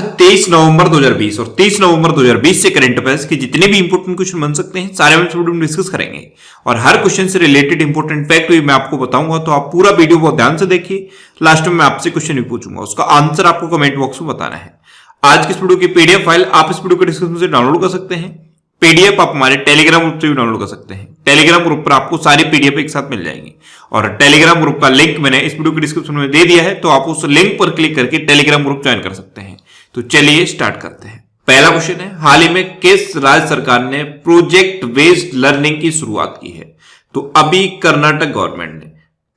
है 23 नवंबर 2020 और 23 नवंबर 2020 से करंट अफेयर्स के जितने भी इंपोर्टेंट क्वेश्चन बन सकते हैं सारे हम इस वीडियो में डिस्कस करेंगे और हर क्वेश्चन से रिलेटेड इंपोर्टेंट फैक्ट भी मैं आपको बताऊंगा, तो आप पूरा वीडियो बहुत ध्यान से देखिए। लास्ट में मैं आपसे क्वेश्चन भी पूछूंगा, उसका आंसर आपको कमेंट बॉक्स में बताना है। आज की इस वीडियो की पीडीएफ फाइल आप इस वीडियो के डिस्क्रिप्शन से डाउनलोड कर सकते हैं। पीडीएफ आप हमारे टेलीग्राम ग्रुप से भी डाउनलोड कर सकते हैं। टेलीग्राम ग्रुप पर आपको सारी पीडीएफ एक साथ मिल जाएंगी और टेलीग्राम ग्रुप का लिंक मैंने इस वीडियो के डिस्क्रिप्शन में दे दिया है, तो आप उस लिंक पर क्लिक करके टेलीग्राम ग्रुप ज्वाइन कर सकते हैं। तो चलिए स्टार्ट करते हैं। पहला क्वेश्चन है, हाल ही में किस राज्य सरकार ने प्रोजेक्ट बेस्ड लर्निंग की शुरुआत की है? तो अभी कर्नाटक गवर्नमेंट ने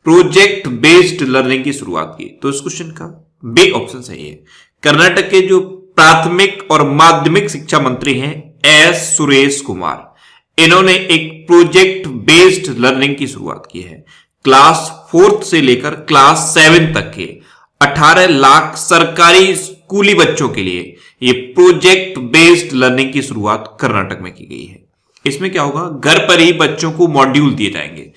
प्रोजेक्ट बेस्ड लर्निंग की शुरुआत की। तो इस क्वेश्चन का बी ऑप्शन सही है। कर्नाटक के जो प्राथमिक और माध्यमिक शिक्षा मंत्री हैं एस सुरेश कुमार, इन्होंने एक प्रोजेक्ट बेस्ड लर्निंग की शुरुआत की है। क्लास 4 से लेकर क्लास 7 तक के 18 लाख सरकारी स्कूली बच्चों के लिए ये प्रोजेक्ट बेस्ड लर्निंग की शुरुआत कर्नाटक में की गई है। इसमें क्या होगा, घर पर ही बच्चों को मॉड्यूल दिए जाएंगे,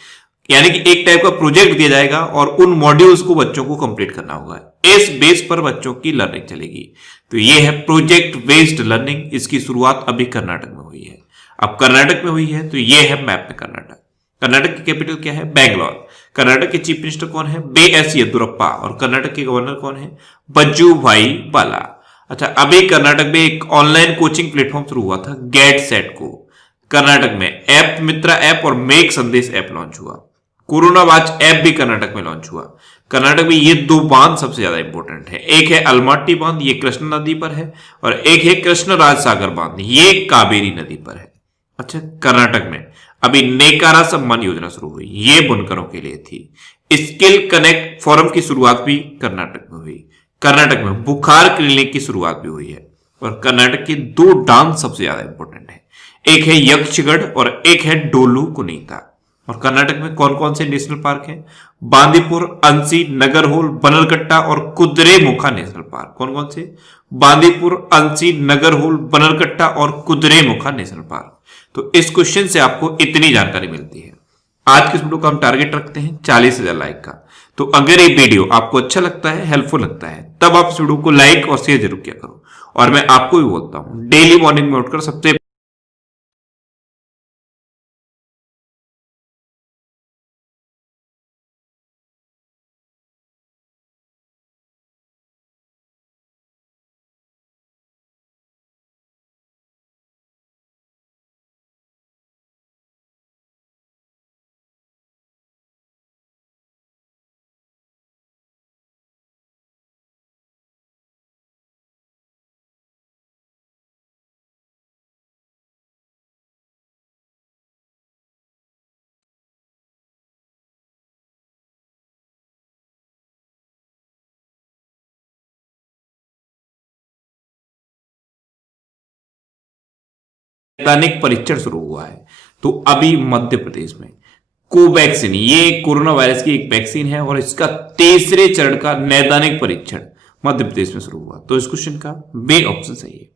यानी कि एक टाइप का प्रोजेक्ट दिया जाएगा और उन मॉड्यूल्स को बच्चों को कंप्लीट करना होगा। इस बेस पर बच्चों की लर्निंग चलेगी। तो ये है प्रोजेक्ट बेस्ड लर्निंग। इसकी शुरुआत अभी कर्नाटक में हुई है। अब कर्नाटक में हुई है तो ये है मैप में कर्नाटक। कर्नाटक की कैपिटल क्या है? बैंगलोर। कर्नाटक के चीफ मिनिस्टर कौन है? B S Yediyurappa. और कर्नाटक के गवर्नर कौन है? वजुभाई वाला। अच्छा, अभी कर्नाटक में एक ऑनलाइन कोचिंग प्लेटफॉर्म शुरू हुआ था गेट सेट को। कर्नाटक में ऐप मित्रा ऐप और मेक संदेश ऐप लॉन्च हुआ। कोरोना वॉच ऐप भी कर्नाटक में लॉन्च हुआ। कर्नाटक में ये 2 बांध सबसे ज्यादा इंपॉर्टेंट है। एक है अलमाटी बांध, ये कृष्ण नदी पर है, और एक है कृष्ण राज सागर बांध, ये कावेरी नदी पर है। अच्छा, कर्नाटक में अभी नेकारा सम्मान योजना शुरू हुई, ये बुनकरों के लिए थी। स्किल कनेक्ट फोरम की शुरुआत भी कर्नाटक में हुई। कर्नाटक में बुखार क्लिनिक की शुरुआत भी हुई है। और कर्नाटक के 2 डांस सबसे ज्यादा इंपॉर्टेंट है, एक है यक्षगढ़ और एक है डोलू कुनीता। और कर्नाटक में कौन कौन से नेशनल पार्क हैं? बांदीपुर, अंसी, नगरहोल, बनरकट्टा और कुद्रेमुखा नेशनल पार्क। कौन कौन से? बांदीपुर, अंसी, नगरहोल, बनरकट्टा और कुद्रेमुखा नेशनल पार्क। तो इस क्वेश्चन से आपको इतनी जानकारी मिलती है। आज के इस वीडियो का हम टारगेट रखते हैं 40,000 लाइक का। तो अगर ये वीडियो आपको अच्छा लगता है, हेल्पफुल लगता है, तब आप इस वीडियो को लाइक और शेयर जरूर किया करो। और मैं आपको भी बोलता हूं, डेली मॉर्निंग में उठकर सबसे वैज्ञानिक परीक्षण शुरू हुआ है। तो अभी मध्य प्रदेश में कोवैक्सीन, ये कोरोना वायरस की एक वैक्सीन है और इसका 3रे चरण का नैदानिक परीक्षण मध्य प्रदेश में शुरू हुआ। तो इस क्वेश्चन का बी ऑप्शन सही है।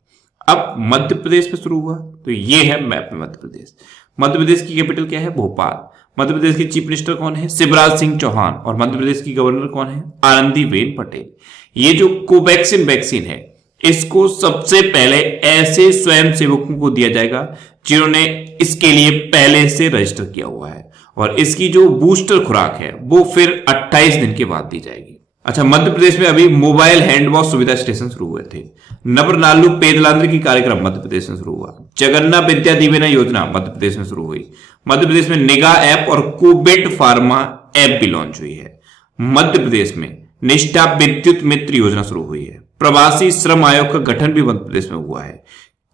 अब मध्य प्रदेश में शुरू हुआ तो ये है मैप में मध्य प्रदेश। मध्य प्रदेश की कैपिटल क्या है? भोपाल। मध्य प्रदेश के चीफ मिनिस्टर कौन है? शिवराज सिंह चौहान। और मध्य प्रदेश की गवर्नर कौन है? आनंदीबेन पटेल। ये जो कोवैक्सीन वैक्सीन है, इसको सबसे पहले ऐसे स्वयं सेवकों को दिया जाएगा जिन्होंने इसके लिए पहले से रजिस्टर किया हुआ है, और इसकी जो बूस्टर खुराक है वो फिर 28 दिन के बाद दी जाएगी। अच्छा, मध्य प्रदेश में अभी मोबाइल हैंड वॉश सुविधा स्टेशन शुरू हुए थे। नवरनालू पेदलांद्री कार्यक्रम मध्य प्रदेश में शुरू हुआ। जगन्ना विद्या दीवेना योजना मध्य प्रदेश में शुरू हुई। मध्य प्रदेश में निगाह ऐप और कोविड फार्मा ऐप भी लॉन्च हुई है। मध्य प्रदेश में निष्ठा विद्युत मित्र योजना शुरू हुई है। प्रवासी श्रम आयोग का गठन भी मध्य प्रदेश में हुआ है।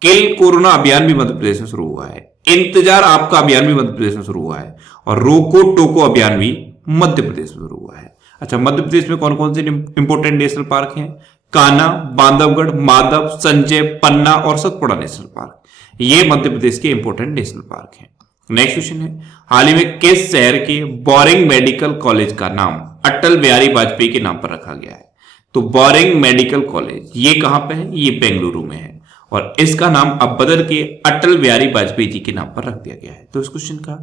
किल कोरोना अभियान भी मध्य प्रदेश में शुरू हुआ है। इंतजार आपका अभियान भी मध्य प्रदेश में शुरू हुआ है। और रोको टोको अभियान भी मध्य प्रदेश में शुरू हुआ है। अच्छा, मध्य प्रदेश में कौन कौन से इंपोर्टेंट नेशनल पार्क हैं? कान्हा, बांधवगढ़, माधव, संजय, पन्ना और सतपुड़ा नेशनल पार्क, ये मध्य प्रदेश के इंपोर्टेंट नेशनल पार्क हैं। नेक्स्ट क्वेश्चन है, हाल ही में किस शहर के बोरिंग मेडिकल कॉलेज का नाम अटल बिहारी वाजपेयी के नाम पर रखा गया है? तो बोरिंग मेडिकल कॉलेज ये कहां पे है? ये बेंगलुरु में है, और इसका नाम अब बदल के अटल बिहारी वाजपेयी जी के नाम पर रख दिया गया है। तो इस क्वेश्चन का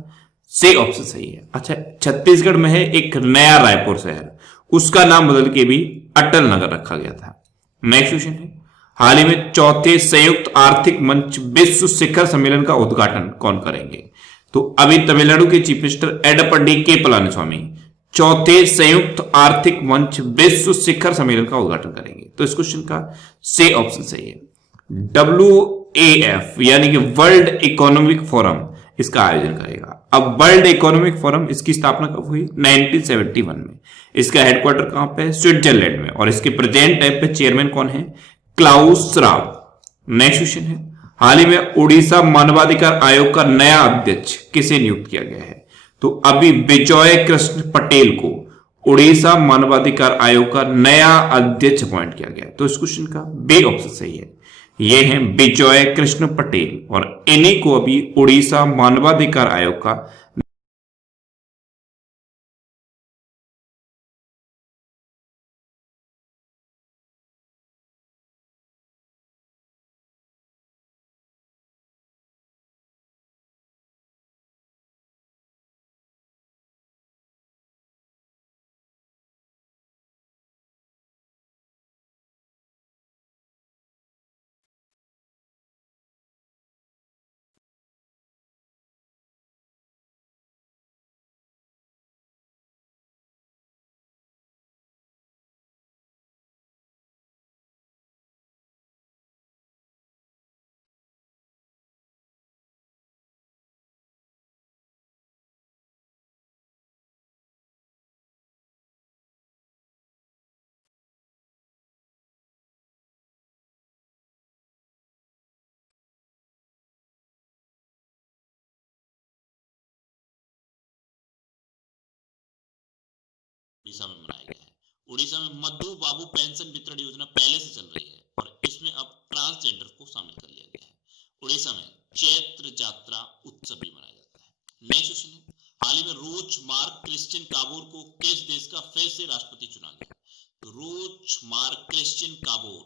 सी ऑप्शन सही है। अच्छा, छत्तीसगढ़ में है एक नया रायपुर शहर, उसका नाम बदल के भी अटल नगर रखा गया था। नेक्स्ट क्वेश्चन है, हाल ही में चौथे संयुक्त आर्थिक मंच विश्व शिखर सम्मेलन का उद्घाटन कौन करेंगे? तो अभी तमिलनाडु के चीफ मिनिस्टर एडप्पाडी के पलानीस्वामी चौथे संयुक्त आर्थिक मंच विश्व शिखर सम्मेलन का उद्घाटन करेंगे। तो इस क्वेश्चन का सी ऑप्शन सही है। WEF यानी कि वर्ल्ड इकोनॉमिक फोरम इसका आयोजन करेगा। अब वर्ल्ड इकोनॉमिक फोरम इसकी स्थापना कब हुई? 1971 में। इसका हेडक्वार्टर कहां पे है? स्विट्जरलैंड में। और इसके प्रेजेंट टाइम पे चेयरमैन कौन है? Klaus Schwab. नेक्स्ट क्वेश्चन है, हाल ही में उड़ीसा मानवाधिकार आयोग का नया अध्यक्ष किसे नियुक्त किया गया है? तो अभी विजय कृष्ण पटेल को उड़ीसा मानवाधिकार आयोग का नया अध्यक्ष अपॉइंट किया गया है। तो इस क्वेश्चन का बी ऑप्शन सही है। ये हैं विजय कृष्ण पटेल और इन्हीं को अभी उड़ीसा मानवाधिकार आयोग का उड़ीसा में मनाया गया है। उड़ीसा में मधु बाबू पेंशन वितरण योजना पहले से चल रही है और इसमें अब ट्रांसजेंडर को शामिल कर लिया गया है। उड़ीसा में चैत्र यात्रा उत्सव भी मनाया जाता है। नेक्स्ट क्वेश्चन है, हाल ही में रोच मार्क क्रिश्चियन काबोर को किस देश का फिर से राष्ट्रपति चुना गया? तो रोच मार्क क्रिश्चियन काबोर,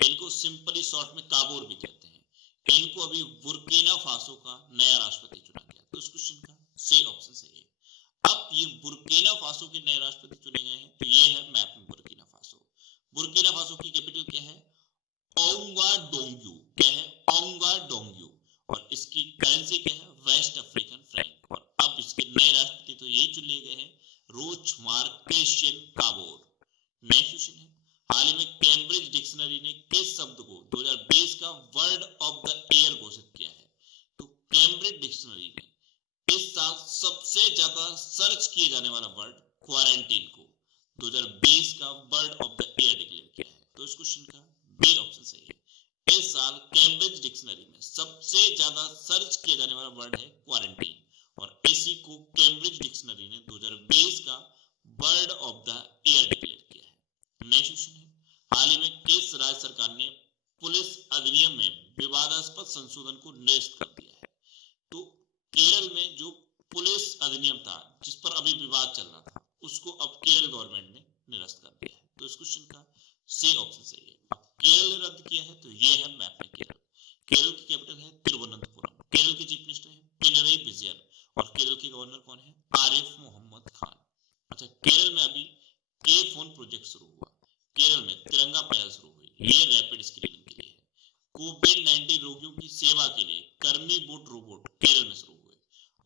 इनको सिंपली शॉर्ट में काबोर भी कहते हैं, इनको अभी बुर्किना फासो का नया राष्ट्रपति चुना गया। तो इस क्वेश्चन का सी ऑप्शन सही है। अब ये बुर्किना फासो के नए राष्ट्रपति चुने गए हैं। तो ये है मैप में बुर्किना फासो। बुर्किना फासो की कैपिटल क्या है? ओंगाडोंगयू। क्या है? ओंगाडोंगयू। और इसकी करेंसी क्या है? West African franc. और अब इसके नए राष्ट्रपति तो यही चुन लिए गए हैं, रोच मार्क क्रिश्चियन काबोर। नेक्स्ट क्वेश्चन है, हाल ही में कैम्ब्रिज डिक्शनरी ने किस शब्द को 2020 का वर्ड ऑफ द ईयर घोषित किया है? तो कैम्ब्रिज डिक्शनरी ने इस साल सबसे ज्यादा सर्च किए जाने वाला वर्ड क्वारंटीन को 2020 का word of the year declare किया है। तो इस क्वेश्चन का बी ऑप्शन सही है। इस साल कैम्ब्रिज डिक्शनरी में सबसे ज्यादा सर्च किया जाने वाला वर्ड है क्वारंटीन और इसी को कैम्ब्रिज डिक्शनरी ने 2020 का word of the year declare किया है। नेक्स्ट क्वेश्चन है, हाल ही में किस राज्य सरकार ने पुलिस अधिनियम में विवादास्पद संशोधन को निरस्त कर दिया है? तो केरल में जो पुलिस अधिनियम था जिस पर अभी विवाद चल रहा था उसको अब केरल गवर्नमेंट ने निरस्त कर दिया है। तो इस क्वेश्चन का सी ऑप्शन सही है। अब केरल ने रद्द किया है तो ये है मैप में केरल। केरल की कैपिटल है तिरुवनंतपुरम। केरल के चीफ मिनिस्टर है पिनरई विजयन और केरल के गवर्नर कौन है? आरिफ मोहम्मद खान। अच्छा, केरल में अभी के फोन प्रोजेक्ट शुरू हुआ। केरल में तिरंगा पहल शुरू हुई, ये रैपिड स्क्रीनिंग के लिए है। कोविड-19 रोगियों की सेवा के लिए कर्मी बोट रोबोट केरल में शुरू हुए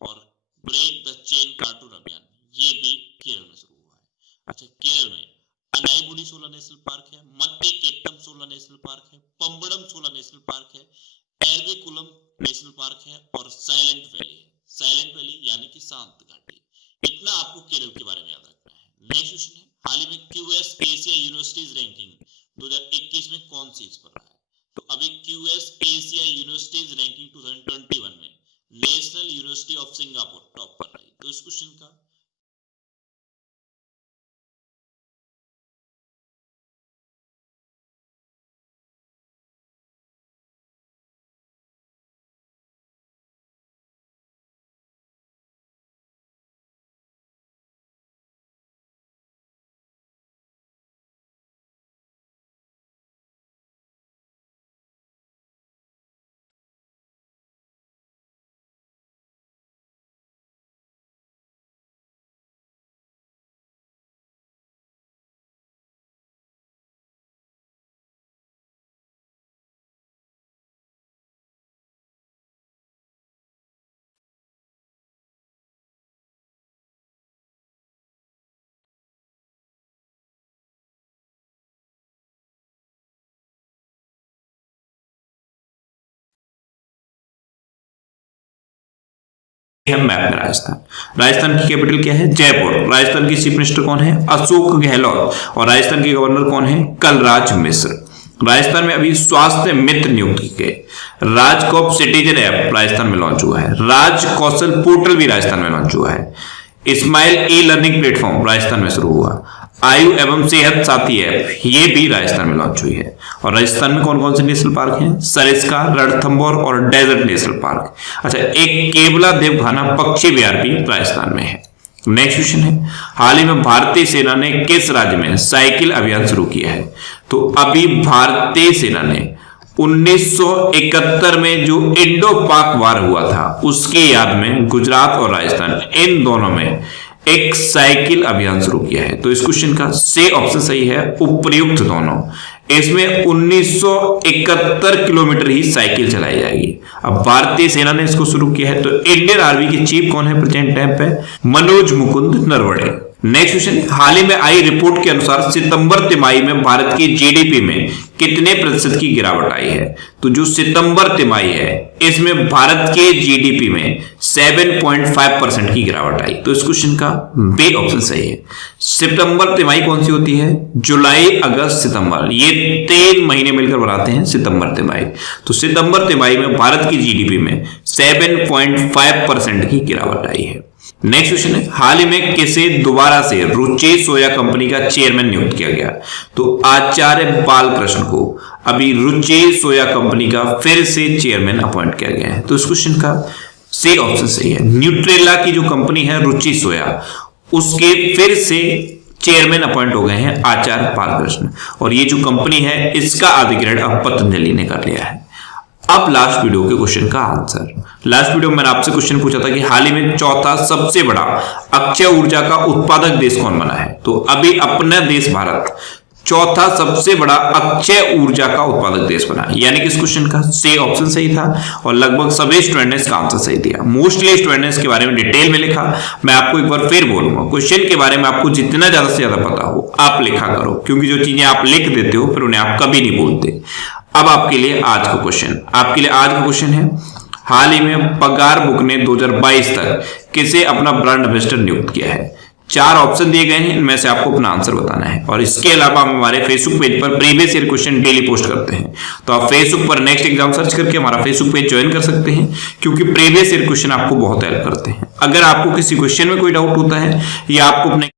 और ब्रेक द चेन कार्टून अभियान ये भी केरल में शुरू हुआ है। अच्छा, केरल में अनाईबुडी सोला नेशनल पार्क है, मध्य केट्टम सोला नेशनल पार्क है, पंबड़म सोला नेशनल पार्क है, एर्विकुलम नेशनल पार्क है और साइलेंट वैली है। साइलेंट वैली यानी कि शांत घाटी। इतना आपको केरल के बारे में याद रखना है। नेक्स्ट क्वेश्चन है, हाल ही में क्यूएस एशिया यूनिवर्सिटीज रैंकिंग 2021 में कौन सी पर रहा है? तो अभी क्यूएस एशिया यूनिवर्सिटीज रैंकिंग 2021 में national university of Singapore top पर रही। तो इस क्वेश्चन का है मैप में राजस्थान की कैपिटल क्या है? जयपुर। राजस्थान की चीफ मिनिस्टर कौन है? अशोक गहलोत। और राजस्थान के गवर्नर कौन है? कलराज मिश्र। राजस्थान में अभी स्वास्थ्य मित्र नियुक्त किए गए। राजकॉप सिटीजन ऐप राजस्थान में लॉन्च हुआ है। राज कौशल पोर्टल भी राजस्थान में लॉन्च हुआ है। Smile e learning platform Rajasthan में शुरू हुआ। आयु एवं सेहत साथी ऐप ये भी राजस्थान में लॉन्च हुई है। और राजस्थान में कौन कौन से नेशनल पार्क हैं? सरिस्का, रणथंभौर और डेजर्ट नेशनल पार्क। अच्छा, एक केवला देवखाना पक्षी विहार भी राजस्थान में है। नेक्स्ट क्वेश्चन है, हाल ही में भारतीय सेना ने किस राज्य में साइकिल अभियान शुरू किया है? तो अभी भारतीय सेना ने 1971 में जो इंडो पाक वार हुआ था उसकी याद में गुजरात और राजस्थान इन दोनों में एक साइकिल अभियान शुरू किया है। तो इस क्वेश्चन का से ऑप्शन सही है उपर्युक्त दोनों। इसमें 1971 किलोमीटर ही साइकिल चलाई जाएगी। अब भारतीय सेना ने इसको शुरू किया है। तो इंडियन आर्मी के चीफ कौन है प्रेजेंट टाइम पे? मनोज मुकुंद नरवणे। नेक्स्ट क्वेश्चन, हाल ही में आई रिपोर्ट के अनुसार सितंबर तिमाही में भारत की जीडीपी में कितने प्रतिशत की गिरावट आई है? तो जो सितंबर तिमाही है इसमें भारत के जीडीपी में 7.5% की गिरावट आई। तो इस क्वेश्चन का बी ऑप्शन सही है। सितंबर तिमाही कौन सी होती है? जुलाई, अगस्त, सितंबर, ये 3 महीने मिलकर बनाते हैं सितंबर तिमाही। तो सितंबर तिमाही में भारत की जीडीपी में 7.5% की गिरावट आई है। नेक्स्ट क्वेश्चन है, हाल ही में किसे दोबारा से रुचि सोया कंपनी का चेयरमैन नियुक्त किया गया? तो आचार्य बालकृष्ण को अभी रुचि सोया कंपनी का फिर से चेयरमैन अपॉइंट किया गया है। तो इस क्वेश्चन का सी ऑप्शन सही है। न्यूट्रेला की जो कंपनी है रुचि सोया, उसके फिर से चेयरमैन अपॉइंट हो गए हैं आचार्य बालकृष्ण। और ये जो कंपनी है इसका अधिग्रहण अब पतंजलि ने कर लिया है। अब लास्ट वीडियो के क्वेश्चन का आंसर। लास्ट वीडियो में मैंने आपसे क्वेश्चन पूछा था कि हाल ही में चौथा सबसे बड़ा अक्षय ऊर्जा का उत्पादक देश कौन बना है? तो अभी अपना देश भारत चौथा सबसे बड़ा अक्षय ऊर्जा का उत्पादक देश बना, यानी कि इस क्वेश्चन का सी ऑप्शन सही था। और लगभग सभी स्टूडेंट ने इसका आंसर सही दिया। मोस्टली स्टूडेंट ने इसके बारे में डिटेल में लिखा। मैं आपको एक बार फिर बोलूंगा, क्वेश्चन के बारे में आपको जितना ज्यादा से ज्यादा पता हो आप लिखा करो, क्योंकि जो चीजें आप लिख देते हो फिर उन्हें आप कभी नहीं बोलते। अब आपके लिए आज का क्वेश्चन है, हाल ही में पगार बुक ने 2022 तक किसे अपना ब्रांड एम्बेसडर नियुक्त किया है? 4 ऑप्शन दिए गए हैं, इनमें से आपको अपना आंसर बताना है। और इसके अलावा हम हमारे फेसबुक पेज पर previous year question daily post करते हैं। तो आप फेसबुक पर नेक्स्ट एग्जाम सर्च करके हमारा फेसबुक पेज ज्वाइन कर सकते हैं, क्योंकि प्रीवियस ईयर क्वेश्चन आपको बहुत हेल्प करते हैं। अगर आपको किसी क्वेश्चन में कोई डाउट होता है या आपको अपने